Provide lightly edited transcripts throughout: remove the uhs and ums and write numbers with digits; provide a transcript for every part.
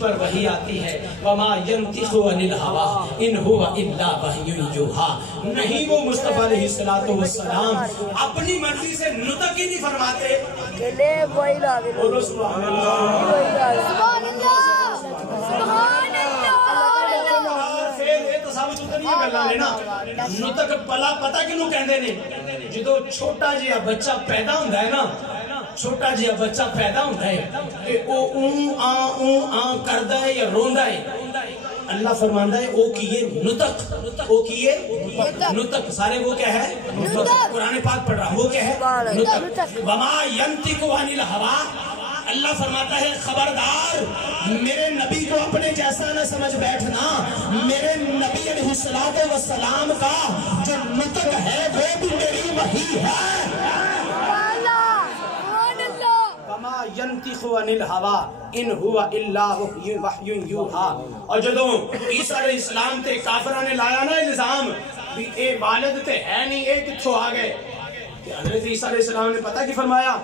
پر وحی آتی ہے وما ينطق عن الهوى ان هو الا وحی یوحی. نہیں وہ مصطفیٰ علیہ السلام اپنی مرضی سے نطق ہی نہیں فرماتے. بولو سبحان اللہ. سبحان اللہ سبحان اللہ. نطق پلا پتا کینوں کہندے نے جدو چھوٹا جہا بچہ پیدا ہوندا ہے نا, چھوٹا جہا بچہ پیدا ہوتا ہے کہ وہ اون آ کردا ہے یا روندا ہے, اللہ فرماندا ہے او کیے نطق, او کیے نطق. سارے وہ کیا ہے نطق. قرآن پاک پڑھ رہا وہ کیا ہے نطق. وما ينطق عن الهوى. اللہ فرماتا ہے خبردار میرے نبی کو اپنے جیسا نہ سمجھ بیٹھنا. میرے نبی علیہ السلام کا جو نطق ہے وہ بھی میری وحی ہے. وما ينطق عن الهوى ان هو الا وحی یوحی. اور جدوں عیسیٰ علیہ السلام تے کافراں نے لایا نا الزام بھی اے والد تے ہے نہیں, اے کتھوں آ گئے, کہ حضرت عیسیٰ علیہ السلام نے پتہ کی فرمایا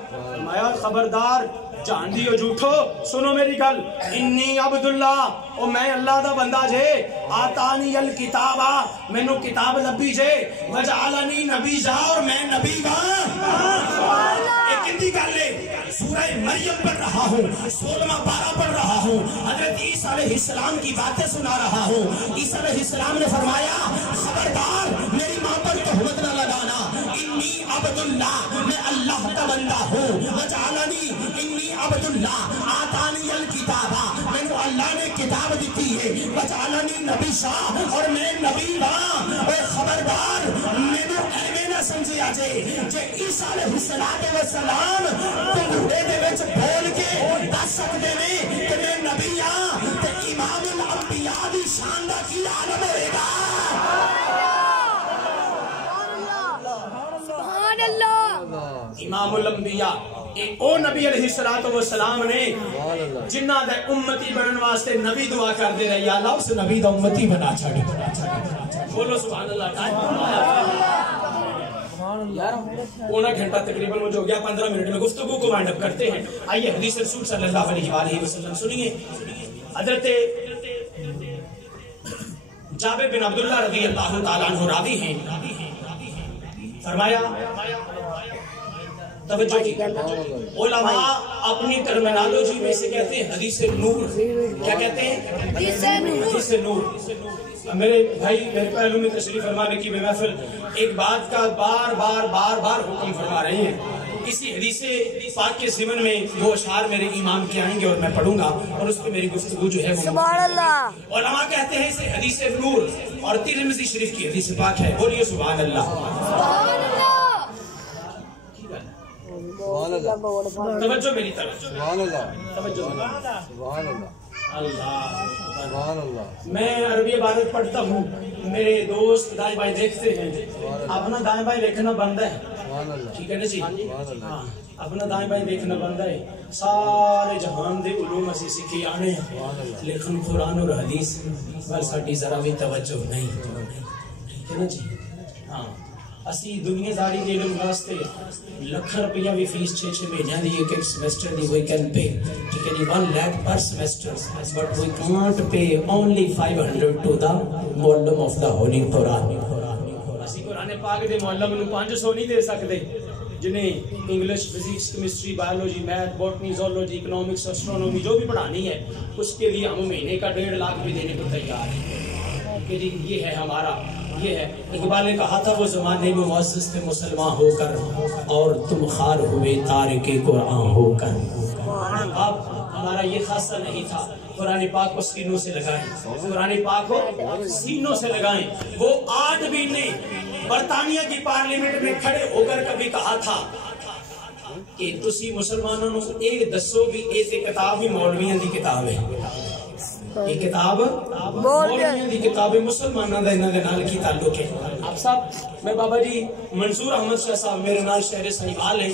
خبردار جان دیو جھوٹو, سنو میری گل. انی عبداللہ, او میں اللہ دا بندہ جے. آتانی الکتابا, مینوں کتاب لبی جے. وجعلنی نبی جا, اور میں نبی ہاں. ایک کتنی گل ہے, سورہ مریم پڑھ رہا ہوں, 16واں پارہ پڑھ رہا ہوں, حضرت عیسیٰ علیہ السلام کی باتیں سنا رہا ہوں. عیسیٰ علیہ السلام نے فرمایا خبردار میری ماں پر تہمت نہ لگانا. انی عبداللہ, میں اللہ کا بندہ ہوں. وجعلنی, انی عبداللہ, آتانی الکتابہ, میں نے اللہ نے کتاب دیتی ہے. وجعلنی نبی شاہ, اور میں نبی ہاں. اور خبردار میں نے ایویں نہ سمجھی آجے جے عیسیٰ علیہ السلام پنگوڑے دے وچ بول کے دس سکتے نے کہ میں نبی ہاں, تے امام الانبیاء دی شان دا کی عالم ہوئے گا. سبحان اللہ. امام الانبیاء او نبی علیہ السلام نے جنہ دے امتی بنن واسطے نبی دعا کر دے رہے, یا اللہ اس نبی دا امتی بنا چھاڑے. بولو سبحان اللہ. پونا گھنٹہ تقریباً مجھے ہو گیا, 15 منٹ میں گفتگو کو وائنڈ اپ کرتے ہیں. آئیے حدیث رسول صلی اللہ علیہ وآلہ وسلم سنیے. حضرت جابر بن عبداللہ رضی اللہ تعالیٰ عنہ راوی ہیں, فرمایا توجہ کی, علماء اپنی ٹرمینالوجی میں سے کہتے ہیں حدیث نور. کیا کہتے ہیں حدیث نور. میرے بھائی میرے پہلو میں تشریف فرمانے کی محفل ایک بات کا بار بار بار بار حکم فرما رہے ہیں. اسی حدیث پاک کے ضمن میں 2 اشعار میرے امام کے آئیں گے اور میں پڑھوں گا, اور اس پہ میری گفتگو جو ہے سبحان اللہ. علماء کہتے ہیں اسے حدیث نور, اور ترمذی شریف کی حدیث پاک ہے. بولیے سبحان اللہ. توجہ میری طرف, توجہ. میں عربی عبارت پڑھتا ہوں, میرے دوست دائیں بائیں دیکھتے ہیں, اپنا دائیں بائیں دیکھنا بند ہے, ٹھیک ہے نا جی, اپنا دائیں بائیں دیکھنا بند ہے. سارے جہان دے علوم اسی سیکھی آنے ہیں, لیکن قرآن اور حدیث پر ساڈی ذرا بھی توجہ نہیں, ٹھیک ہے نا جی. ہاں اسی دنیا داری دے علم واسطے لکھ روپیہ بھی فیس 6 مہینے دی ایک semester the we can pay, ٹھیک ہے جی, 1 lakh پر semester, but we can't pay only 500 to the معلم آف دا ہولی قرآن. اسی قرآن پاک دے معلم نو 500 نہیں دے سکتے جنہیں English, physics, chemistry, biology, math, botany, zoology, economics, astronomy جو بھی پڑھانی ہے اس کے لیے ہم مہینے کا 1.5 لاکھ بھی دینے کو تیار ہیں کہ جی یہ ہے ہمارا, یہ ہے. اقبال نے کہا تھا وہ زمانے میں معزز تھے مسلمان ہو کر, اور تم خار ہوئے تارک قرآن ہو کر. اب ہمارا یہ خاصہ نہیں تھا. قرآن پاک کو سینوں سے لگائیں, قرآن پاک کو سینوں سے لگائیں. وہ 8 بھی نے برطانیہ کی پارلیمنٹ میں کھڑے ہو کر کبھی کہا تھا کہ تسی مسلمانوں نے ایک دسو بھی ایک کتاب بھی مولویاں دی کتاب ہے, یہ کتاب مولویاں دی کتاب ہے, مسلمانوں دا انہاں دے نال کی تعلق ہے. آپ صاحب میں بابا جی منصور احمد شاہ صاحب میرے نال شہر سہیوال ہے،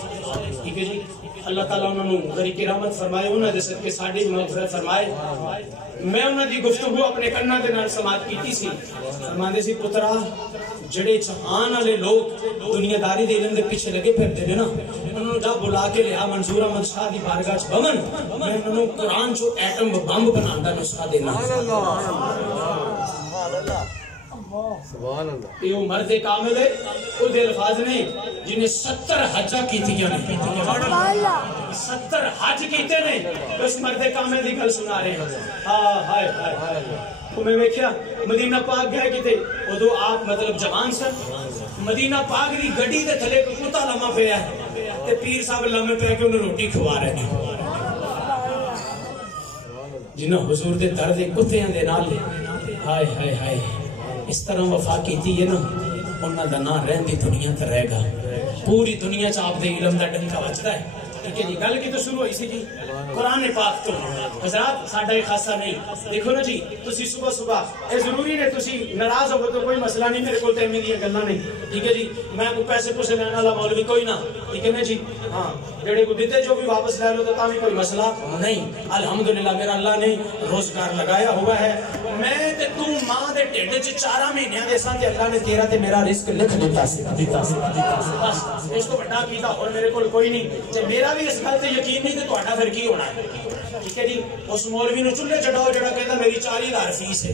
ٹھیک ہے جی، اللہ تعالیٰ انہوں نے غریب کی رحمت فرمائے، انہوں نے صدقے ساڈی مغفرت فرمائے۔ میں انہوں دی گفتگو اپنے کنا دے نال سماعت کیتی سی، فرماندے سی پترا جڑے جہان والے لوگ دنیا داری دے علم دے پیچھے لگے پھرتے نے نا، انہوں نے جا بلا کے لیا منصور احمد شاہ دی بارگاہ چ بمن، میں انہوں نے قرآن چو ایٹم بمب بنان دا نسخہ دینا۔ سبحان اللہ، یہ مرد کامل ہے، وہ دے الفاظ نے جنہیں 70 حجہ کیتی گیا نہیں، 70 حج کیتے نہیں، اس مرد کامل دی گل سنا رہے ہیں۔ ہاں ہائے ہائے، تو میں ویکھیا مدینہ پاک گئے کتے، ادو آپ مطلب جوان سن، مدینہ پاک دی گڈی دے تھلے کو کتا لمحہ پیا ہے تے پیر صاحب لمحے پہ کے انہیں روٹی کھوا رہے ہیں، جنہاں حضور دے در دے کتیاں دے نال، ہائے ہائے ہائے، اس طرح وفا کیتی ہے نا، انہاں دا نام رہندی دنیا تے رہے گا، پوری دنیا چ آپ دے علم دا ڈنکا بجدا ہے۔ ٹھیک ہے جی، گل کی تو شروع ہوئی سی جی قرآن پاک تو، حضرات ساڈا ایک خاصہ نہیں، دیکھو نا جی تسی صبح صبح اے ضروری نے تسی ناراض ہو تو کوئی مسئلہ نہیں، میرے کول تے ایویں دی گلاں نہیں، ٹھیک ہے جی، میں کو پیسے پوسے لینے والا مولوی کوئی نہ، ٹھیک ہے نا جی، ہاں جڑے کو دیتے جو بھی واپس لے لو تو تاں بھی کوئی مسئلہ نہیں، الحمدللہ میرا اللہ نے روزگار لگایا ہوا ہے، میں تے تو ماں دے ڈھڈ وچ 4 مہینے دے سان تے اللہ نے تیرا تے میرا رزق لکھ دیتا سی، بس اس تو بڑا کیتا اور میرے کول کوئی نہیں، تے میرا بھی اس گل تے یقین نہیں تے تہاڈا پھر کی ہونا ہے، ٹھیک ہے جی، اس مولوی نو چولہے چڑھاؤ جڑا کہندا میری 40,000 فیس ہے،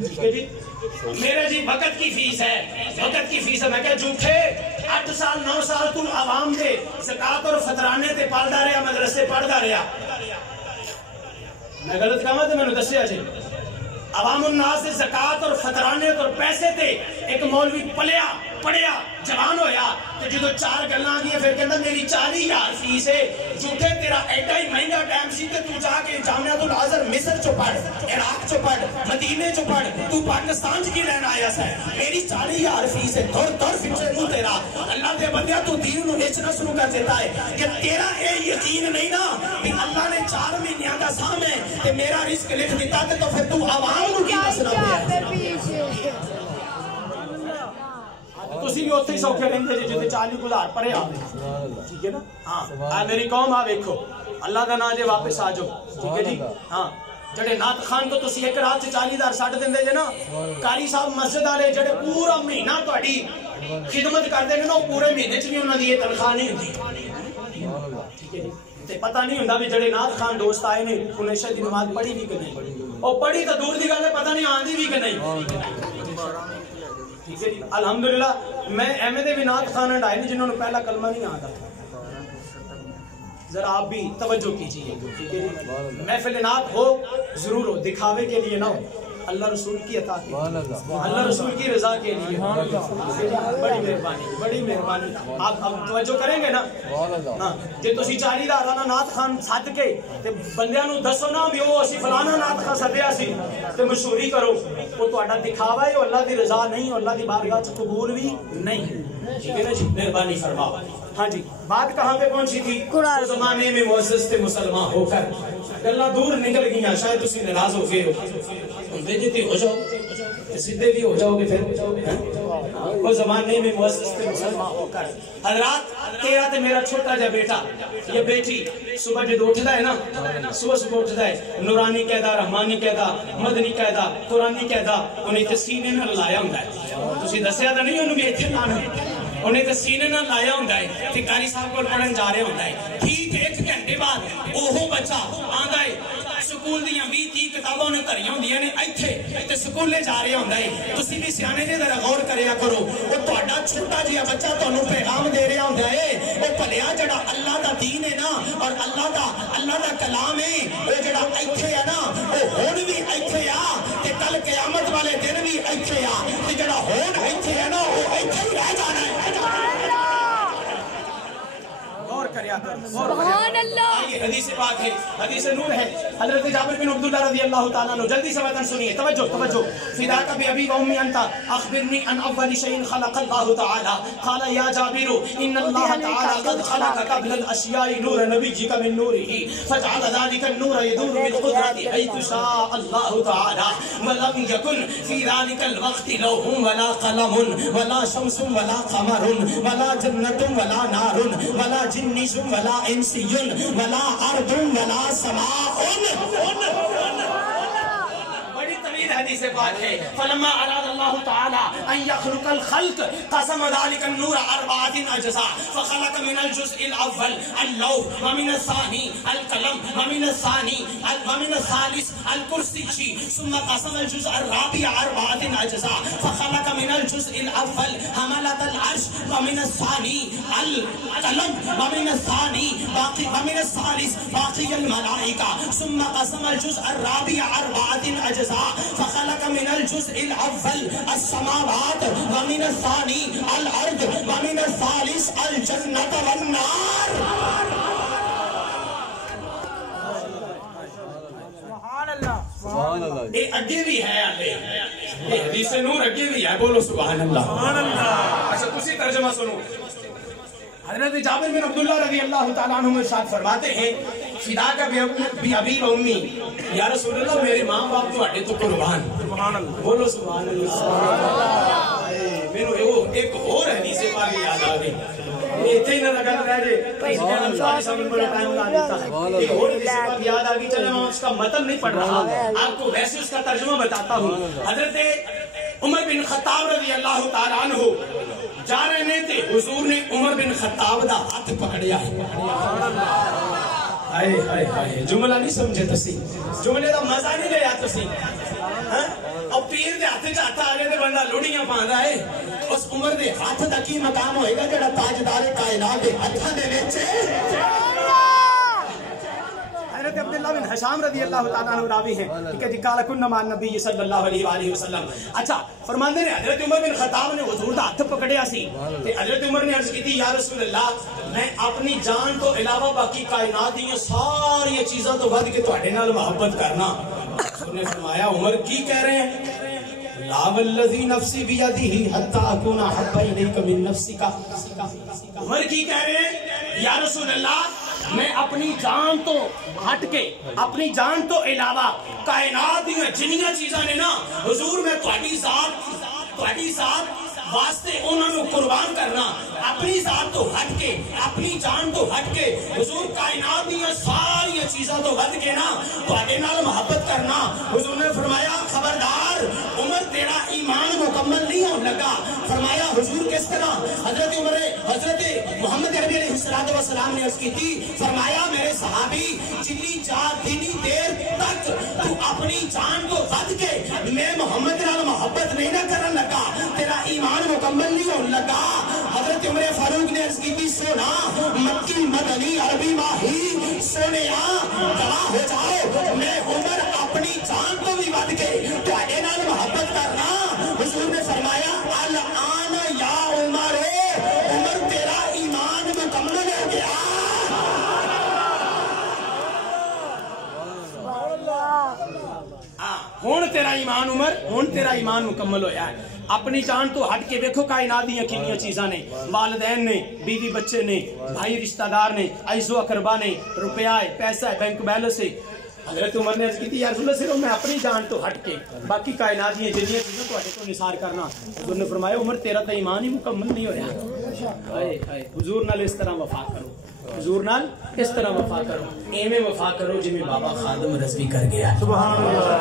ٹھیک ہے جی، میرے جی وقت کی فیس ہے، وقت کی فیس ہے، میں کہا جھوٹے 8 سال 9 سال تو عوام دے زکات اور فطرانے تے پالدا رہیا، مدرسے پڑھدا رہیا، میں غلط کہاں تے مینوں دسیا جی، عوام الناس سے زکات اور فطرانے اور پیسے تے ایک مولوی پلیا پڑھیا جوان ہویا تے جدو 4 گلاں آ گئیاں پھر کہندا میری 40,000 فیس ہے، جھوٹے تیرا ایڈا ہی مہنگا ٹائم سی تے تو جا کے جامعۃ الازہر مصر چو پڑھ، عراق چو پڑھ، مدینے چو پڑھ، تو پاکستان چ کی لین آیا ہے، میری 40,000 فیس ہے، دور دور فکر نو تیرا اللہ دے بندیا تو دین نو بیچنا شروع کر دیتا ہے کہ تیرا اے یقین نہیں نا کہ اللہ نے 4 مہینیاں دا سام ہے تے میرا رزق لکھ دیتا تے تو پھر تو عوام نو کی دسنا پیا، تسی بھی اوتھے ہی سوکھے رہندے جی جتے 40,000 پرے آ ٹھیک ہے نا، ہاں میری قوم آ ویکھو اللہ دا نام جے واپس آ جاؤ، ٹھیک ہے جی، ہاں جڑے نعت خان تو تسی ایک رات 40,000 سٹ دیندے جے نا، قاری صاحب مسجد والے جڑے پورا مہینہ تہاڈی خدمت کردے نے نا، وہ پورے مہینے چ بھی انہاں دی تنخواہ نہیں ہوندی، ٹھیک ہے جی، تے پتہ نہیں ہوندا بھی جڑے نعت خان دوست آئے نے انہیں عشاء دی نماز پڑھی بھی کہ نہیں، او پڑھی تو دور دی گل ہے، پتہ نہیں آندی بھی کہ نہیں، ٹھیک ہے جی، الحمدللہ میں ایویں دے بھی نعت خان ہنڈائے نے جنہوں نے پہلا کلمہ نہیں آتا، ذرا آپ بھی توجہ کیجیے، ٹھیک ہے جی، محفل نعت ہو ضرور ہو، دکھاوے کے لیے نہ ہو، اللہ رسول کی عطا کے لیے، اللہ رسول کی رضا کے لیے، بڑی مہربانی، بڑی مہربانی، آپ توجہ کریں گے نا، ہاں جے تسی 40,000 والا نعت خان سد کے تے بندیاں نو دسو نا بھی او اسی فلانا نعت خان سدیا سی تے مشہوری کرو، وہ تہاڈا دکھاوا ہے، اللہ دی رضا نہیں، اللہ دی بارگاہ وچ قبول بھی نہیں، ٹھیک ہے نا جی، مہربانی فرماؤ۔ ہاں جی، بات کہاں پہ پہنچی تھی؟ اس زمانے میں معزز تھے مسلمان ہو کر گلاں دور نکل گئیاں، شاید تسی ناراض ہو گئے ہو، بےعزتی ہو جاؤ سیدھے بھی ہو جاؤ گے، پھر وہ زمانے میں معزز تھے مسلمان ہو کر، حضرات تیرا تے میرا چھوٹا جا بیٹا یا بیٹی صبح جب اٹھتا ہے نا، صبح اٹھتا ہے، نورانی قاعدہ، رحمانی قاعدہ، مدنی قاعدہ، قرآنی قاعدہ انہیں تے سینے نہ لایا ہوندا ہے، تسی دسیا تا نہیں انہوں بھی ایتھے لانا، انہیں تے سینے نہ لایا ہوندا ہے تے قاری صاحب کول پڑھن جا رہا ہوندا ہے، ٹھیک 1 گھنٹے بعد اوہو بچہ آندا ہے سکول دیاں 20-30 کتاباں نے دھریاں ہوندیاں نے ایتھے تے سکولے جا رہا ہوندا ہے، تسی بھی سیانے جے ذرا غور کریا کرو، او تہاڈا چھوٹا جہا بچہ تانوں پیغام دے رہا ہوندا ہے، او بھلیا جڑا اللہ دا دین ہے نا اور اللہ دا کلام ہے، او جڑا ایتھے ہے نا او ہن بھی ایتھے آ تے کل قیامت والے دن بھی ایتھے آ تے جڑا ہن ایتھے ہے نا او ایتھے ہی رہ جانا ہے، غور کریا کرو، سبحان اللہ، یہ حدیث پاک ہے، حدیث نور ہے، حضرت جابر بن عبداللہ رضی اللہ تعالیٰ عنہ جلدی سے وطن سنیے، توجہ توجہ. فداک بأبی وأمی انت اخبرنی عن اول شیء خلق اللہ تعالی قال یا جابر ان اللہ تعالی قد خلق قبل الاشیاء نور نبیک من نورہ فجعل ذلك النور يدور بالقدرة حيث شاء الله تعالى ولم يكن في ذلك الوقت لوح ولا قلم ولا شمس ولا قمر ولا جنة ولا نار ولا جنس ولا انسي ولا ارض ولا سماء. حدیث پاک ہے فلما اراد اللہ تعالی ان يخلق الخلق قسم ذلك النور اربعة اجزاء فخلق من الجزء الاول اللوح ومن الثاني القلم ومن الثالث الكرسي ثم قسم الجزء الرابع اربعة اجزاء فخلق من الجزء الاول حملة العرش ومن الثاني القلم ومن الثالث باقي الملائكة ثم قسم الجزء الرابع اربعة اجزاء فخلق من الجزء الاول السماوات ومن الثاني الارض ومن الثالث الجنة والنار. سبحان اللہ. یہ اگے بھی ہے، یہ حدیث نور اگے بھی ہے، بولو سبحان اللہ. اچھا تسی ترجمہ سنو. حضرت جابر بن عبداللہ رضی اللہ تعالیٰ عنہ ارشاد فرماتے ہیں فداک بأبی وأمی، یا رسول اللہ میرے ماں باپ تواڈے تو قربان. بولو سبحان اللہ. میرے ایک اور حدیث پاک یاد آ گئی، اتنے ہی نہ لگا رہ جائے، ایک اور حدیث پاک یاد آ گئی. چلے میں اس کا متن نہیں پڑھ رہا، آپ کو ویسے اس کا ترجمہ بتاتا ہوں. حضرت عمر بن خطاب رضی اللہ تعالیٰ عنہ جا رہے تھے، حضور نے عمر بن خطاب دا ہاتھ پکڑیا ہے. ہائے ہائے ہائے، جملہ نہیں سمجھے تسی، جملے دا مزہ نہیں لیا تسی. اور پیر دے ہاتھ چاہتا آگے دے بندہ لڑیاں پاندہ ہے. اس عمر دے ہاتھ دا کی مقام ہوئے گا جڑا تاجدار کائنات دے ہاتھ دے وچے. حضرت عبداللہ بن حشام رضی اللہ تعالیٰ عنہ راوی ہیں، ٹھیک ہے جی، قال كنا مع النبی صلی اللہ علیہ وآلہ وسلم. اچھا فرماندے نے حضرت عمر بن خطاب نے حضور دا ہاتھ پکڑیا سی تے حضرت عمر نے عرض کی تھی یا رسول اللہ میں اپنی جان تو علاوہ باقی کائنات دی ساری چیزاں تو ود کے تواڈے نال محبت کرنا. حضور نے فرمایا عمر کی کہہ رہے ہیں؟ لا والذی نفسی بیدہ حتی اکون احب الیک من نفسک. عمر کی کہہ رہے ہیں یا رسول اللہ میں اپنی جان تو ہٹ کے، اپنی جان تو علاوہ کائنات دیا جنیاں چیزاں نے نا حضور میں تہاڈی ذات واسطے انہوں نے قربان کرنا. اپنی ذات تو ہٹ کے، اپنی جان تو ہٹ کے حضور کائنات دیا ساری چیزاں تو ود کے نا تہاڈے نال محبت کرنا. حضور نے فرمایا خبردار عمر تیرا ایمان مکمل نہیں ہونے لگا. فرمایا حضور کس طرح؟ حضرت محمد عربی علیہ السلام نے عرض کی تھی، فرمایا میرے صحابی جتنی جتنی دیر تک تو اپنی جان کو ود کے میں محمد نال محبت نہیں نہ کرن لگا تیرا ایمان مکمل نہیں ہونے لگا. حضرت عمر فاروق نے عرض کی تھی سونا مکی مدنی عربی ماہی سونیا گواہ ہو جاؤ میں عمر اپنی جان کو بھی ود کے تواڈے نال محبت کرنا. حضور نے فرمایا الان یا عمر، عمر تیرا ایمان مکمل ہو گیا. ہون تیرا ایمان عمر، ہون تیرا ایمان مکمل ہویا ہے. اپنی جان تو ہٹ کے دیکھو کائنات دیاں کتنی چیزاں نے، والدین نے، بیوی بچے نے، بھائی رشتہ دار نے، عزیز و اقربا نے، روپیہ ہے، پیسہ ہے، بینک بیلنس ہے. حضرت عمر نے عرض کی تھی یا رسول اللہ صرف میں اپنی جان تو ہٹ کے باقی کائنات دیاں جنیاں چیزوں کو ہٹے کو نثار کرنا. حضور نے فرمایا عمر تیرا تو ایمان ہی مکمل نہیں ہویا. حضور نال اس طرح وفا کرو، حضور نال اس طرح وفا کرو، ایویں وفا کرو جی میں بابا خادم رضوی کر گیا. سبحان اللہ.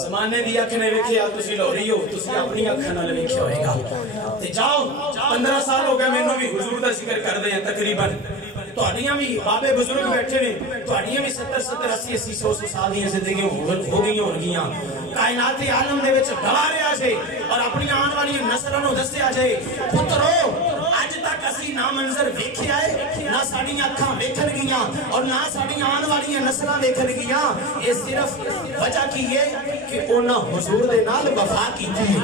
زمانے دی اکھ نے ویکھیا تسی لوری ہو، تسی اپنی اکھاں نال ویکھیا ہوئے گا. تے جاؤ 15 سال ہو گئے مینوں بھی حضور دا ذکر کردے ہیں تقریباً. تہاڈیاں بھی بابے بزرگ بیٹھے نے، تہاڈیاں بھی 70 80 100 سال دی زندگیاں ہو گئیاں ہونگیاں. کائنات عالم دے وچ گواہ رہیا جے اور اپنی آن والی نسلاں نوں دسیا جے پترو اج تک اسی نہ منظر ویکھیا ہے نہ ساڈیاں اکھاں ویکھن گیاں اور نہ ساری آن والی نسلیں دیکھن گیا. یہ صرف وجہ کی ہے کہ انہاں حضور دے نال وفا کیتی ہے.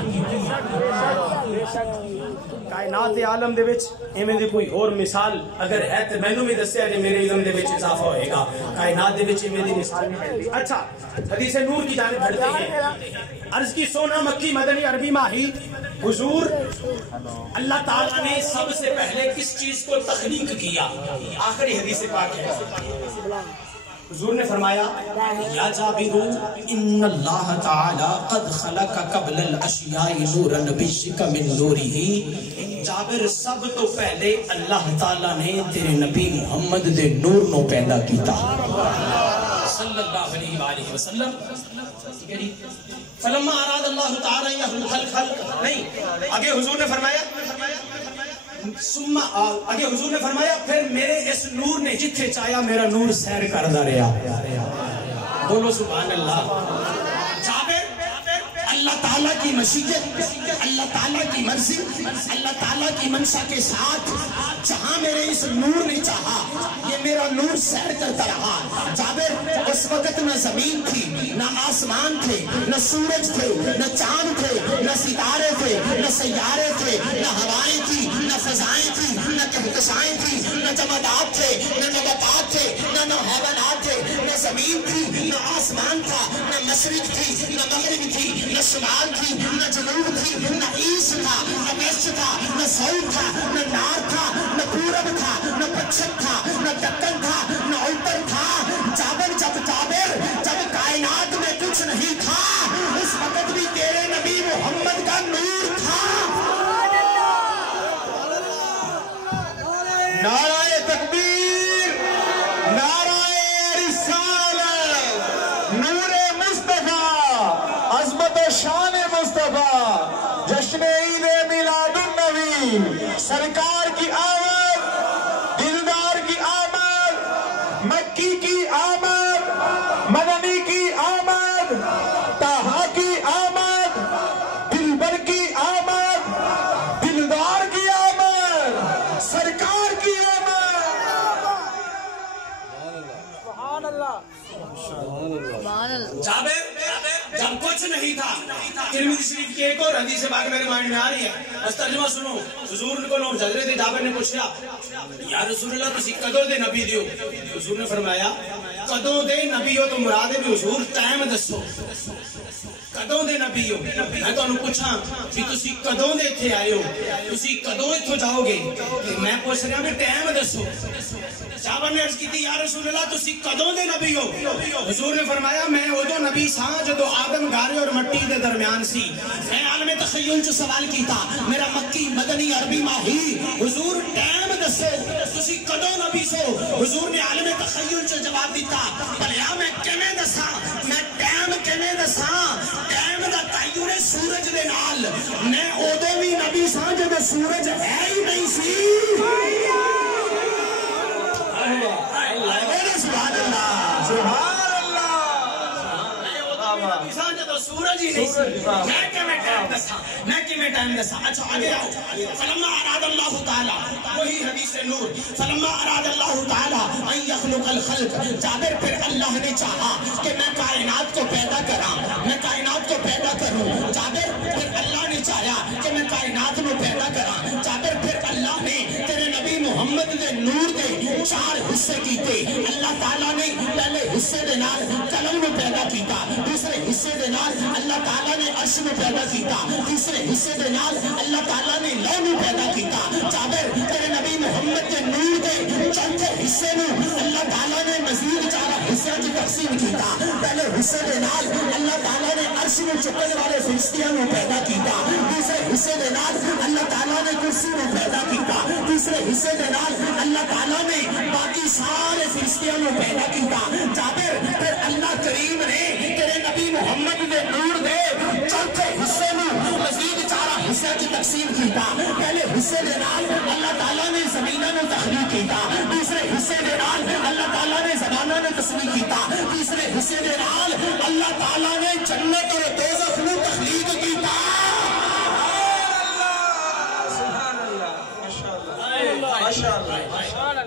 کائنات عالم دے وچ ایویں دی کوئی اور مثال اگر ہے تے مینوں بھی دسیا کہ میرے علم دے وچ اضافہ ہوئے گا. کائنات دے وچ ایویں دی مثال نہیں. اچھا حدیث نور کی جانب بڑھتے ہیں. عرض کی سونا مکی مدنی عربی ماہی حضور اللہ تعالیٰ نے سب سے پہلے کس چیز کو تخلیق کیا؟ آخری حدیث پاک ہے. حضور نے فرمایا یا جابر ان اللہ تعالی قد خلق قبل الاشیاء نور نبیک من نورہ. جابر سب تو پہلے اللہ تعالیٰ نے تیرے نبی محمد دے نور نو پیدا کیتا صلی اللہ علیہ وآلہ وسلم. فلما اراد اللہ تعالی یخلق الخلق نہیں آگے حضور نے فرمایا آگے حضور نے فرمایا پھر میرے اس نور نے جتھے چاہیا میرا نور سیر کردا رہا. بولو سبحان اللہ. جابر اللہ تعالیٰ کی مشیت اللہ تعالیٰ کی مرضی اللہ تعالیٰ کی منشا کے ساتھ جہاں میرے اس نور نے چاہا یہ میرا نور سیر کرتا رہا. جابر اس وقت نہ زمین تھی نہ آسمان تھے نہ سورج تھے نہ چاند تھے نہ ستارے تھے نہ سیارے تھے نہ ہوائیں تھی نہ فضائیں تھی نہ کہکشائیں تھی نہ جمادات تھے نہ نباتات تھے نہ حیوانات تھے نہ زمین تھی نہ آسمان تھا نہ مشرق تھی نہ مغرب تھی نہ شمال تھی نہ جنوب تھی نہ ایسٹ تھا نہ ویسٹ تھا نہ ساؤتھ تھا نہ نارتھ تھا نہ پورب تھا نہ پچھم تھا نہ دکن تھا نہ اوپر تھا. جب کائنات میں کچھ نہیں تھا اس وقت بھی تیرے نبی محمد کا نور تھا. نعرہ تکبیر نعرہ رسالت نور مصطفیٰ عظمت و شان مصطفیٰ جشن عید میلاد النبی سرکار کی آمد دلدار کی آمد مکی کی آمد مدنی کی آمد طہا کی آمد دلبر کی آمد دلدار کی آمد سرکار کی آمد. سبحان اللہ. جابر جب کچھ نہیں تھا. ترمذی شریف کی ایک اور حدیث پاک میرے مائنڈ میں آ رہی ہے بس ترجمہ سنو. حضور کو لوگ حضرت جابر نے پوچھا یا رسول اللہ تسی کدوں دے نبی دیو؟ حضور نے فرمایا کدوں دے نبی ہو تو مراد ہے حضور ٹائم دسو کدوں دے نبی ہو. میں تو انہوں پوچھا کہ تسی کدوں دے تھے آئے ہو تسی کدوں اتھو جاؤ گے میں پوچھ رہا کہ ٹائم دسو. جابر نے عرض کی تھی یا رسول اللہ تسی کدوں دے نبی ہو؟ حضور نے فرمایا میں ادو نبی سا جدو آدم گارے اور مٹی دے درمیان سی. میں عالم تخیل چ سوال کیتا میرا مکی مدنی عربی ماہی حضور ٹائم دسو تسی کدوں نبی سو؟ حضور نے عالم تخیل چ جواب دیتا بھلیا میں کیویں دساں میں ٹائم کیویں دساں ٹائم دا تعین سورج دے نال. میں ادو بھی نبی سا جدو سورج ہے ہی نہیں سی. سبحان اللہ سبحان اللہ. سورج ہی نہیں سی. میں کیویں ٹائم دسا. اچھا آگے آؤ. فلما اراد اللہ تعالی وہی حدیث نور فلما اراد اللہ تعالی ان یخلق الخلق. جابر پھر اللہ نے چاہا کہ میں کائنات کو پیدا کراں میں کائنات کو پیدا کروں. جابر پھر اللہ نے چاہا کہ میں کائنات کو پیدا کراں. جابر پھر اللہ نے تیرے نبی محمد دے نور دے 4 حصے کیتے. اللہ تعالیٰ نے پہلے حصے دے نال قلم میں پیدا کیتا. دوسرے حصے دے نال اللہ تعالیٰ نے عرش میں پیدا کیتا. تیسرے حصے دے نال اللہ تعالیٰ نے لوح میں پیدا کیتا. جابر تیرے نبی محمد کے نور دے چوتھے حصے میں اللہ تعالیٰ نے مزید 4 حصوں کی تقسیم کیتا. پہلے حصے دے نال اللہ تعالیٰ نے عرش میں چکن والے فرشتیاں میں پیدا کیتا. دوسرے حصے دے نال اللہ تعالیٰ نے کرسی میں پیدا کیتا. تیسرے حصے دے نال اللہ تعالیٰ نے باقی سارے فرشتیاں میں پیدا کیتا. جابر پھر اللہ کریم نے تیرے نبی محمد دے نور دے چوتھے حصے میں مزید 4 حصے کی تقسیم کیتا. پہلے حصے دے نال اللہ تعالیٰ نے زمینہ میں تخلیق کیتا. دوسرے حصے دے نال اللہ تعالیٰ نے زمانہ میں تخلیق کیتا. تیسرے حصے دے نال اللہ تعالیٰ نے جنت اور دوزخ میں تخلیق کیتا.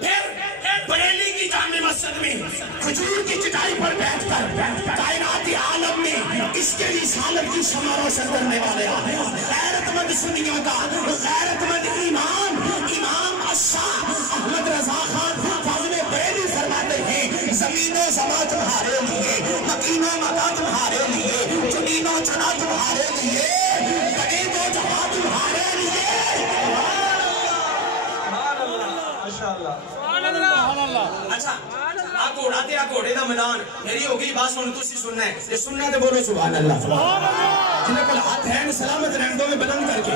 پھر بریلی کی جامع مسجد میں کھجور کی چٹائی پر بیٹھ کر کائنات عالم میں اس کے رسالت کی شمع روشن کرنے والے غیرت مند سنیوں کا غیرت مند امام الشاہ احمد رضا خان فاضل بریلوی فرماتے ہیں زمین و زمان تمہارے لیے مکین و مکان تمہارے لیے چنین و چنا تمہارے لیے بڑے دو جہاں تمہارے لیے اچھا آپ اڑاتے آپ گھوڑے دا میدان میری ہوگی بات سن تسی سننا ہے یہ سننا تو بولو سبحان اللہ جنہیں کل ہاتھ ہے سلامت رہندوں میں بلند کر کے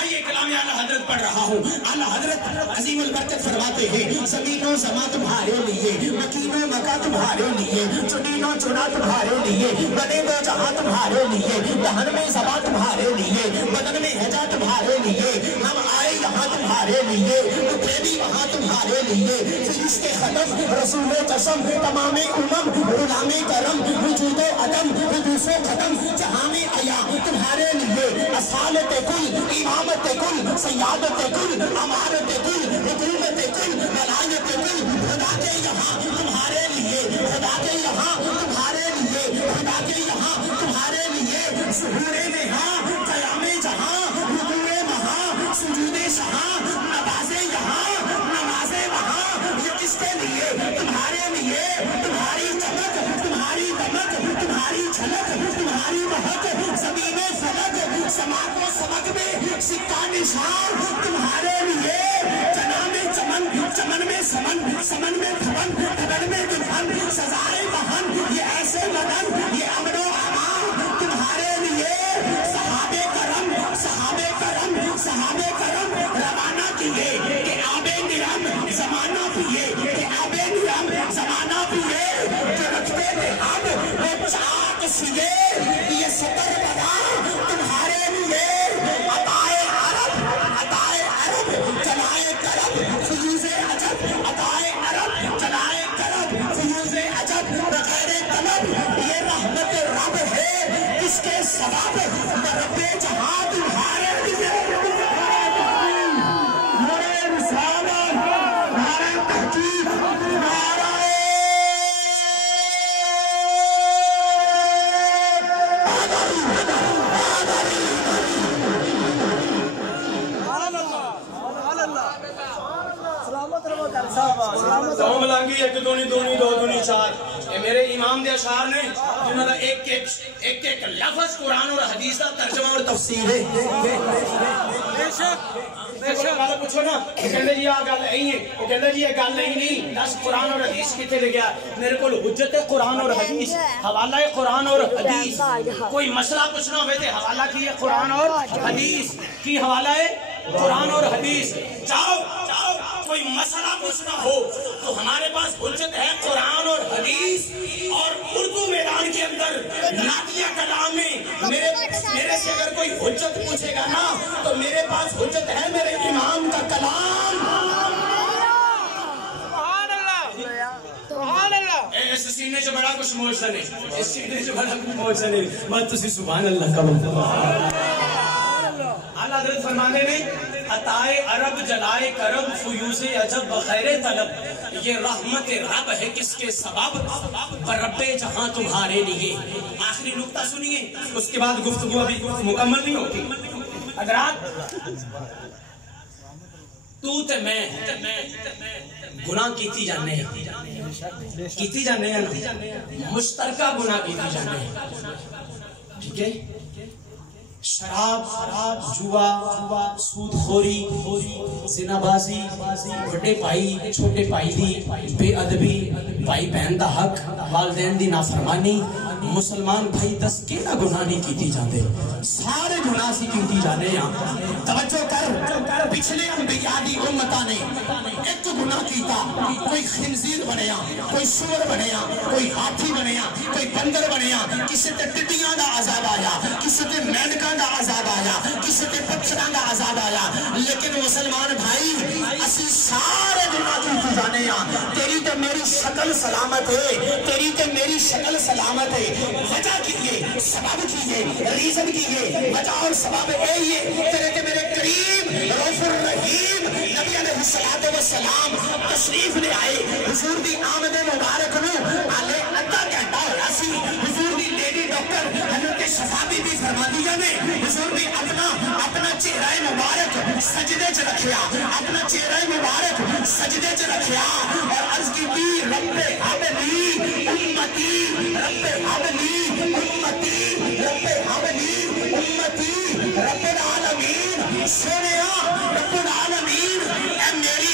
آئیے کلام اعلیٰ حضرت پڑھ رہا ہوں اعلیٰ حضرت عظیم البرکت فرماتے ہیں زمین و زمان تمہارے لیے مکین و مکان تمہارے لیے چنین و چنا تمہارے لیے بنے دو جہاں تمہارے لیے دہن میں زبان تمہارے لیے بدن میں ہجا تمہارے لیے ہم آئے یہاں تمہارے لیے اٹھے بھی وہاں تمہارے لیے فرشتے ختم رسول قسم تمام امم غلام کرم وجود و عدم حدوث و ختم جہاں میں آیا تمہارے لیے اصالت کل امامت کل سیادت کل امارت کل حکومت کل ولایت کل خدا کے یہاں تمہارے لیے خدا کے یہاں تمہارے لیے خدا کے یہاں تمہارے لیے ظہور میں ہاں قیام جہاں حضور وہاں سجود شہاں نواز یہاں نماز وہاں یہ کس کے لیے تمہارے لیے تمہاری چمک تمہاری دمک تمہاری جھلک تمہاری مہک زمین فلک سما کو سبق میں سکہ نشان تمہارے لیے چنا میں چمن چمن میں سمن سمن میں دھبن دھبن میں دلہن سزائے بہن یہ ایسے بدن یہ امن و امان تمہارے لیے صحابے کرم روانہ کیے کہ آب نرم زمانہ پیے کہ آب نرم زمانہ پیے جو رکھتے تھے اب وہ چاک سیے یہ سطر بنا تمہارے لیے عطائے عرب چلائے کرب فیوز عجب عطائے عرب چلائے کرب فیوز عجب بغیر طلب یہ رحمت رب ہے اس کے سبب رب جہاں تمہارے لیے دو ملانگی ایک دونی دونی دو دونی چار یہ میرے امام دے اشعار نے جنہوں نے ایک لفظ قرآن اور حدیث کا ترجمہ اور تفسیر ہے گل پوچھو نا وہ کہندے جی آ گل نہیں ہے وہ کہندے جی یہ گل نہیں دس قرآن اور حدیث کتے لگیا میرے کو حجت قرآن اور حدیث حوالہ قرآن اور حدیث کوئی مسئلہ پوچھنا ہوئے تھے حوالہ کی ہے قرآن اور حدیث کی حوالہ ہے قرآن اور حدیث جاؤ کوئی مسئلہ پوچھنا ہو تو ہمارے پاس حجت ہے قرآن اور حدیث اور اردو میدان کے اندر نعتیہ کلام میں میرے سے اگر کوئی حجت پوچھے گا نا تو میرے پاس حجت ہے میرے امام کا کلام اس سینے جو بڑا کچھ موجزہ نہیں اس سینے جو بڑا کچھ موجزہ نہیں مت تسی سبحان اللہ کا اعلیٰ حضرت فرمانے نے عطائے عرب جلائے کرب فیوز عجب بخیر طلب یہ رحمت رب ہے کس کے سبب رب جہاں تمہارے لیے آخری نقطہ سنیے اس کے بعد گفتگو ابھی مکمل نہیں ہوتی حضرات تو تے میں گناہ کیتی جانے ہیں مشترکہ گناہ کیتی جانے ہیں ٹھیک ہے شراب جوا سود خوری زنا بازی بڑے بھائی چھوٹے بھائی دی بے ادبی بھائی بہن دا حق والدین دی نافرمانی مسلمان بھائی دس کیڑا گناہ نہیں کیتی جاندے سارے گناہ سی کیتی جانے ہیں توجہ کر پچھلے انبیاء دی امتاں نے ایک گناہ کیتا کوئی خنزیر بنیا کوئی سور بنیا کوئی ہاتھی بنیا کوئی بندر بنیا کسی تے ٹڈیاں دا عذاب آیا کسی تے مینکاں دا عذاب آیا کسی تے پتھراں دا عذاب آیا لیکن مسلمان بھائی اسی سارے گناہ کیتی جانے ہیں تیری تے میری شکل سلامت ہے، تیری تے میری شکل سلامت ہے. وجہ کیے سبب کیے ریزن کیے وجہ اور سبب ہے تیرے تے میرے کریم رؤوف الرحیم نبی علیہ الصلوۃ والسلام تشریف لے آئے. حضور دی آمد مبارک نو آلے ادھا گھنٹہ ہویا سی. حضور دی لیڈی ڈاکٹر حضرت شفا بی بی فرماندیاں نے حضور دی اپنا چہرہ مبارک سجدے چ رکھیا، اپنا چہرہ مبارک سجدے چ رکھیا اور عرض کی رب حبلی امتی، رب حبلی امتی، رب حبلی امتی، رب العالمین سونیا رب العالمین اے میری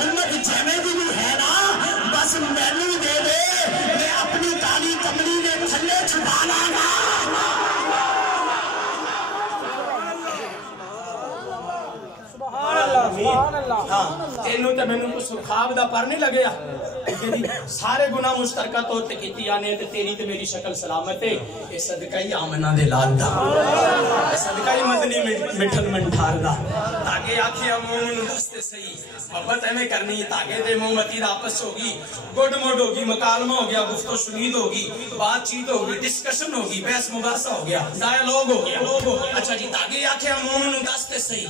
امت جیویں دی بھی ہے نا بس مینوں دے دے، میں اپنی کالی کملی نے تھلے چھپا لاں گا. تینوں تے مینوں کچھ خواب دا پر نہیں لگیا، سارے گناہ مشترکہ طور تے کیتی آنے تے تیری تے میری شکل سلامت ہے. اے صدقہ ہی آمنہ دے لال دا، اے صدقہ ہی مدنی مٹھل منٹھار دا. تاکہ آکھیں مومن دستے صحیح محبت ہمیں کرنی ہے، تاکہ دے مومتی دا آپس ہوگی، گوڑ موڑ ہوگی، مکالمہ ہو گیا، گفت و شنید ہوگی، بات چیت ہوگی، ڈسکشن ہوگی، بحث مباحثہ ہو گیا، ڈائیالوگ ہو گیا. اچھا جی تاکہ آکھیں مومن دستے صحیح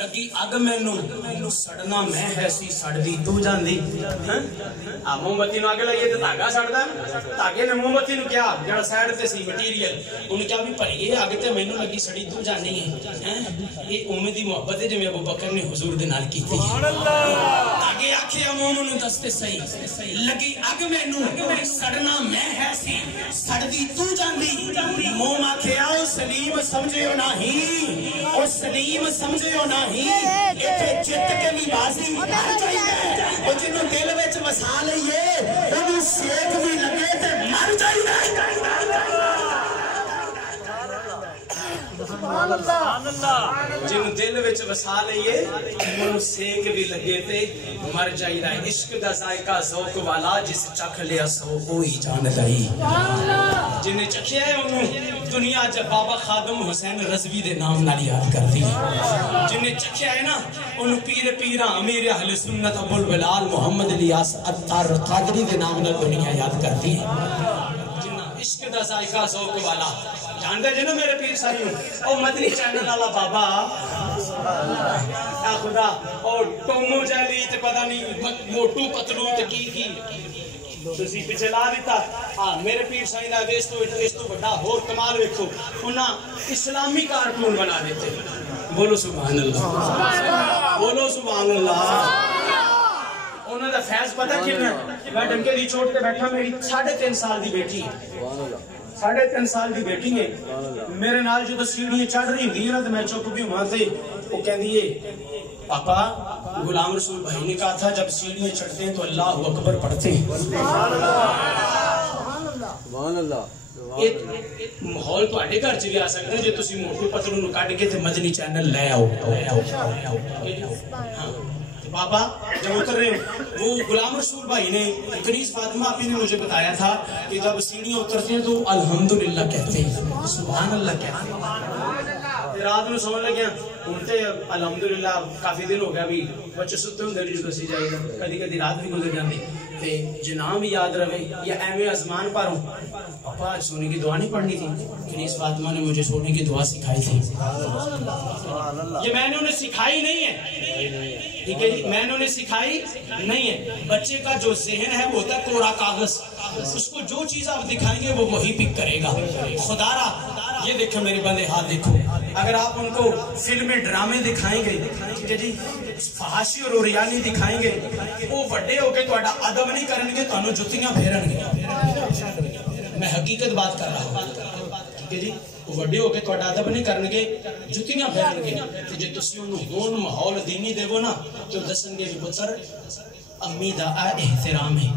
لگی اگ مینوں سڑنا میں ہے سی سڑدی تو جاندی. موم بتی نو اگ لائیے تو دھاگا سڑدا، دھاگے نے موم بتی نو کیا جڑا سائڈ تے سی مٹیریل انہوں کیا بھی پڑھیے اگ تے مینوں لگی سڑی تو جانی ہے. یہ امید دی محبت ہے جویں ابو بکر نے حضور دے نال کیتی ہے. تاکہ آکھے مومن نو دستے صحیح لگی اگ مینوں سڑنا میں ہے سی سڑدی تو جاندی. موم آکھیا او سلیم سمجھیو نہیں، او سلیم سمجھیو نہیں، ایتھے جت کے بھی بازی ہر چاہیے. او جنوں دل وچ وسا لئیے انہوں سیک بھی لگے تے مر چاہیے. جن دل وچ وسا لئیے انہوں سیک بھی لگے تے مر جائیے. عشق دا ذائقہ ذوق والا جس چکھ لیا سو کوئی جان لئی. جنہیں چکھیا ہے انہوں دنیا جب بابا خادم حسین رضوی دے نام نال یاد کر دی. جنہیں چکھیا ہے نا انہوں پیراں امیر اہل سنت ابو البلال محمد الیاس عطار قادری دے نام نال دنیا یاد کر دی. عشق دا ذائقہ ذوق والا جاندے جنو میرے پیر سائیوں او مدنی چینل والا بابا اے خدا او ٹومو جیلی تے پتہ نہیں موٹو پتلو تے کی تسی پیچھے لا دیتا. ہاں میرے پیر سائیں دا اس تو بڑا ہور کمال ویکھو انہاں اسلامی کارٹون بنا دیتے. بولو سبحان اللہ، بولو سبحان اللہ. انہوں نے فیض پتہ کتنا ہے؟ میں ڈنکے دی چوٹ کے بیٹھا میری 3.5 سال دی بیٹی ہے، 3.5 سال دی بیٹی ہے میرے نال جو تو سیڑھیاں چڑھ رہی ہوئی نا تو میں چپ بھی وہاں سے وہ کہندی ہے پاپا غلام رسول بھائی نے کہا تھا جب سیڑھیاں چڑھتے ہیں تو اللہ اکبر پڑھتے ہیں. سبحان اللہ. ایک ماحول تو آڈے گھر چلی آ سکتے ہیں جو تسی موٹو پتلوں نو کاٹ کے تھے مدنی چینل لے آؤ. بابا جب اتر رہے ہو وہ غلام رسول بھائی نے کنیز فاطمہ آپی نے مجھے بتایا تھا کہ جب سیڑھیاں اترتے ہیں تو الحمدللہ کہتے ہیں، سبحان اللہ کہتے ہیں. رات میں سونے لگے اٹھتے الحمدللہ کافی دن ہو گیا بھی بچے ستے ہوں دلی جو دسی جائے گا کدی کدی رات بھی گزر جاندی تے جنام بھی یاد رہے یا ایویں آسمان پر ہوں. پاپا آج سونے کی دعا نہیں پڑھنی تھی؟ کنیز فاطمہ نے مجھے سونے کی دعا سکھائی تھی. یہ میں نے انہیں سکھائی نہیں ہے، ٹھیک ہے جی، میں نے انہیں سکھائی نہیں ہے. بچے کا جو ذہن ہے وہ ہوتا ہے کوڑا کاغذ، اس کو جو چیز آپ دکھائیں گے وہ وہی پک کرے گا. خدا را یہ دیکھو میرے بندے ہاتھ دیکھو، اگر آپ ان کو فلمیں ڈرامے دکھائیں گے ٹھیک ہے جی، فحاشی اور اوریانی دکھائیں گے وہ بڑے ہو کے تہاڈا ادب نہیں کرن گے، تانوں جتیاں پھیرن گے. میں حقیقت بات کر رہا ہوں ٹھیک ہے جی. وہ بڑے ہو کے تہاڈا ادب نہیں کرن گے، جتیاں پھیرن گے. تے جے تسی انہوں ہون ماحول دینی دیو نا تو دسن گے بھی پتر امی دا اے احترام ہے،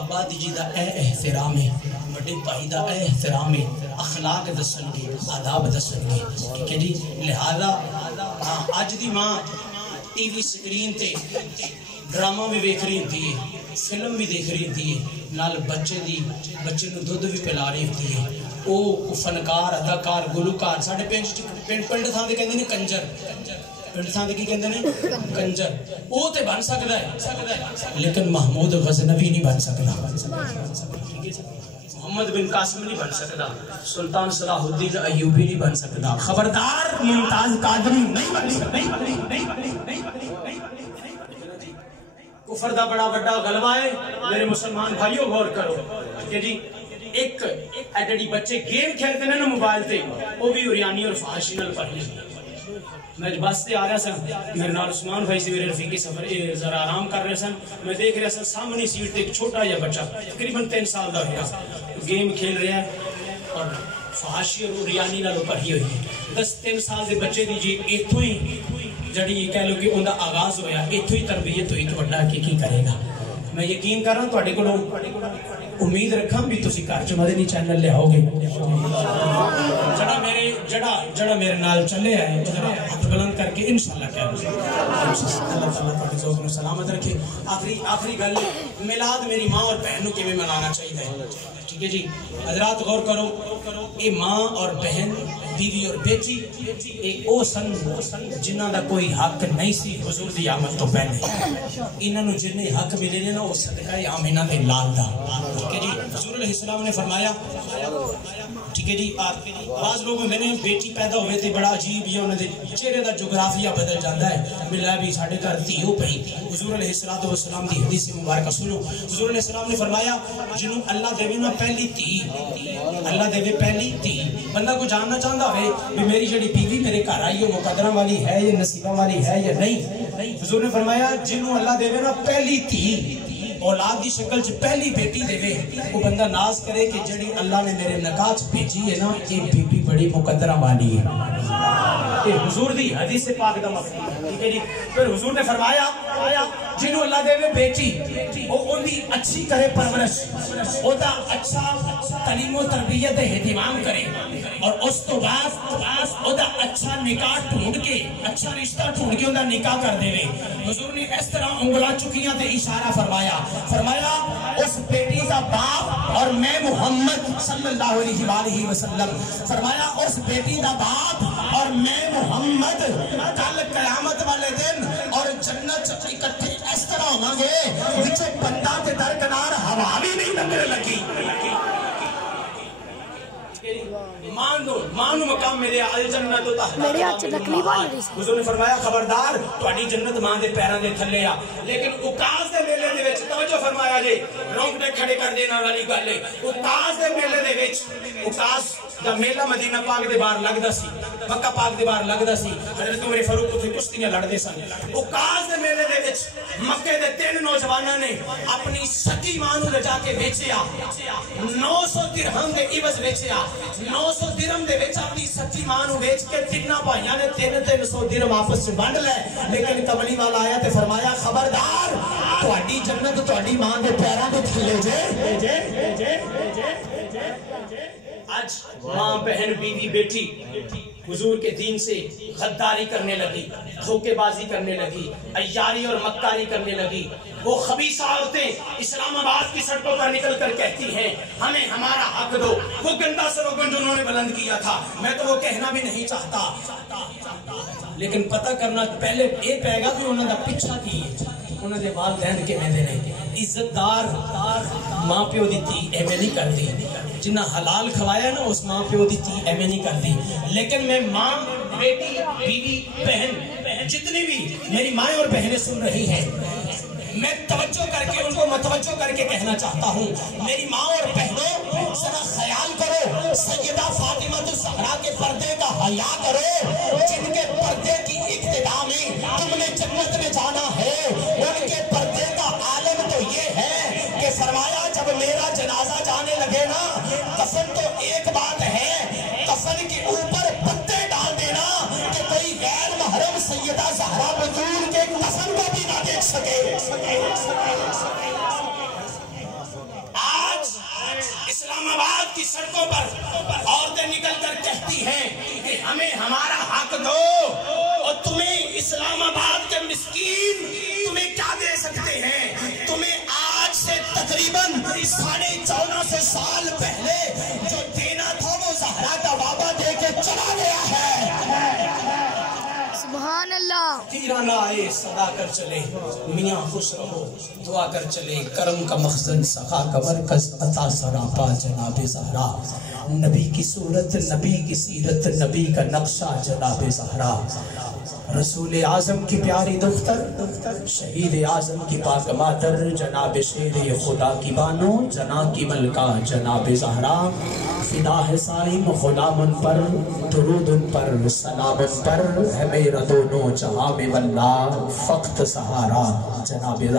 ابا جی دا اے احترام ہے، بڑے بھائی دا اے احترام ہے، اخلاق دسن گے، آداب دسن گے ٹھیک ہے جی. لہذا اج دی ماں ٹی وی سکرین تے ڈرامہ بھی ویکھ رہی ہوتی ہے، فلم بھی دیکھ رہی ہوتی ہے، نال بچے نو دودھ بھی پلا رہی ہوتی ہے. او فنکار اداکار گلوکار ساڈے پنڈ تھاں تے کہندے نے کنجر انسان کی کہندے نے کنجر وہ تے بن سکدا ہے لیکن محمود غزنوی نہیں بن سکدا محمد بن قاسم نہیں بن سکدا سلطان صلاح الدین ایوبی نہیں بن سکدا خبردار ممتاز قادری نہیں بن سکدا کفر دا بڑا بڑا غلبہ ہے میرے مسلمان بھائیوں غور کرو کہ جی ایک ایڈی بچے گیم کھیلتے ہیں نا موبائل تے وہ بھی اوریانی اور فحاشی نال پڑھ میں بس سے آ رہا سا میرے نال عثمان بھائی سے میرے رفیقی سفر ذرا آرام کر رہے سن میں دیکھ رہا سا سامنے سیٹ تے ایک چھوٹا یا بچہ تقریباً 3 سال دا ہوا گیم کھیل رہا ہے اور فحاشی اور اوریانی نال پڑھی ہوئی ہے 10-3 سال دے بچے دی جی ایتھوں ہی جڑی یہ کہہ لو کہ ان کا آغاز ہویا ایتھوں ہی تربیت ہوئی تو بڑا کی کرے گا میں یقین کر رہا ہوں تواڈے کولوں امید رکھاں بھی تسی گھر چ مدنی چینل لے آؤ گے جڑا میرے نال چلے ہے ذرا ہاتھ بلند کر کے انشاءاللہ کہہ دو اللہ تعالیٰ تواڈے ذوق نو سلامت رکھے آخری گل میلاد میری ماں اور بہن نو کیویں منانا چاہیے ٹھیک ہے جی حضرات غور کرو اے ماں اور بہن بیوی اور بیٹی اے او سن جنہاں دا کوئی حق نہیں سی حضور دی آمد تو پہلے انہاں نو جتنے حق ملے نے نا وہ صدقہ آمینہ دے لال دا ٹھیک ہے جی حضور علیہ السلام نے فرمایا ٹھیک ہے جی بعض لوگوں میں نے بیٹی پیدا ہوئے تھے بڑا عجیب یا انہوں نے چہرے دا جغرافیہ بدل جاتا ہے ملا بھی ساڑھے گھر تیو پہی حضور علیہ السلام دی حدیث مبارکہ سنو حضور علیہ السلام نے فرمایا جنہوں اللہ دے نا پہلی تھی اللہ دے پہلی تھی بندہ کو جاننا چاہتا ہوئے بھی میری جڑی بیوی میرے گھر آئی ہو مقدرہ والی ہے یا نصیبہ والی ہے یا نہیں حضور نے فرمایا جنہوں اللہ دے نا پہلی تھی اولاد دی شکل چ پہلی بیٹی دے وہ بندہ ناز کرے کہ جڑی اللہ نے میرے نکاح چ بھیجی ہے نا یہ بیٹی بڑی مقدرہ والی ہے حضور دی حدیث پاک دا مفہوم ٹھیک ہے جی پھر حضور نے فرمایا جنہوں اللہ دے بیٹی وہ ان دی اچھی کرے پرورش او دا اچھا تعلیم و تربیت اہتمام کرے اور اس تو بعد او دا اچھا نکاح ڈھونڈ کے اچھا رشتہ ڈھونڈ کے ان دا نکاح کر دے حضور نے اس طرح انگلا چکیاں تے اشارہ فرمایا اس بیٹی کا باپ اور میں محمد صلی اللہ علیہ وآلہ وسلم فرمایا اس بیٹی کا باپ اور میں محمد کل قیامت والے دن اور جنت اکٹھے اس طرح ہوں گے وچے بندہ تے درکنار ہوا بھی نہیں لگنے لگی مانو مقام میرے الجنت میرے ہاتھ سے تکلیف آ رہی ہے حضور نے فرمایا خبردار تہاڈی جنت ماں دے پیراں دے تھلے آ لیکن اکاس دے میلے دے وچ توجہ فرمایا جی رونگٹے کھڑے کر دینا والی گل ہے اکاس دے میلے دے وچ اکاس دا میلہ مدینہ پاک دے باہر لگدا سی مکہ پاک دے باہر لگدا سی حضرت عمر فاروق اوتھے کشتیاں لڑدے سن اکاس دے میلے دے وچ مکے دے 3 نوجواناں نے اپنی سکی ماں نو لے جا کے بیچیا 900 درہم دے عوض بیچیا 900 درہم دے وچ اپنی سچی ماں نو بیچ کے تیناں بھائیاں نے 300 درہم آپس وچ بانڈ لے لیکن کملی والا آیا تے فرمایا خبردار تہاڈی جنت تہاڈی ماں دے پیراں دے تھلے جے آج ماں بہن بیوی بیٹی حضور کے دین سے غداری کرنے لگی دھوکے بازی کرنے لگی عیاری اور مکاری کرنے لگی وہ خبیثہ عورتیں اسلام آباد کی سڑکوں پر نکل کر کہتی ہیں ہمیں ہمارا حق دو وہ گندا سلوگن جو انہوں نے بلند کیا تھا میں تو وہ کہنا بھی نہیں چاہتا لیکن پتہ کرنا پہلے یہ پائے گا کہ انہوں نے پیچھا کی انہوں نے والدین کے میں دینے عزت دار ماں پیو دی تھی ایویں نہیں کر دی جنہ حلال کھوایا نا اس ماں پیو دی تھی ایویں نہیں کر دی لیکن میں ماں بیٹی بیوی بہن جتنی بھی میری ماں اور بہنیں سن رہی ہیں میں توجہ کر کے ان کو متوجہ کر کے کہنا چاہتا ہوں میری ماں اور بہنوں ذرا خیال کرو سیدہ فاطمہ الزہرا کے پردے کا حیا کرو جن کے پردے کی ابتدا میں تم نے جنت میں جانا ہے ان کے پردے کا عالم تو یہ ہے کہ فرمایا جب میرا جنازہ جانے لگے نا کفن تو ایک بات ہے کفن کے اوپر پتے ڈال دینا کہ کوئی غیر محرم سیدہ زہرا بطول کے کفن کو بھی نہ دیکھ سکے آج اسلام آباد کی سڑکوں پر عورتیں نکل کر کہتی ہیں کہ ہمیں ہمارا حق دو اور تمہیں اسلام آباد کے مسکین تمہیں کیا دے سکتے ہیں تمہیں آج سے تقریباً 14.5 سال پہلے جو دینا تھا وہ زہرا کا وعدہ دے کے چلا گیا ہے سبحان اللہ نہ آئے صدا کر چلے، میاں خوش رہو دعا کر چلے، کرم کا مخزن سخا کا مرکز عطا سراپا جناب زہرا، نبی کی صورت نبی کی سیرت نبی کا نقشہ جناب زہرا، رسول اعظم کی پیاری دختر، شہید اعظم کی پاک مادر، جناب شیر خدا کی بانو، جنا کی ملکہ جناب زہرا، فدا ہے سائم غلام ان پر، درود ان پر، سلام ان پر، ہے میرا دونوں جہاں میں واللہ فقط سہارا جناب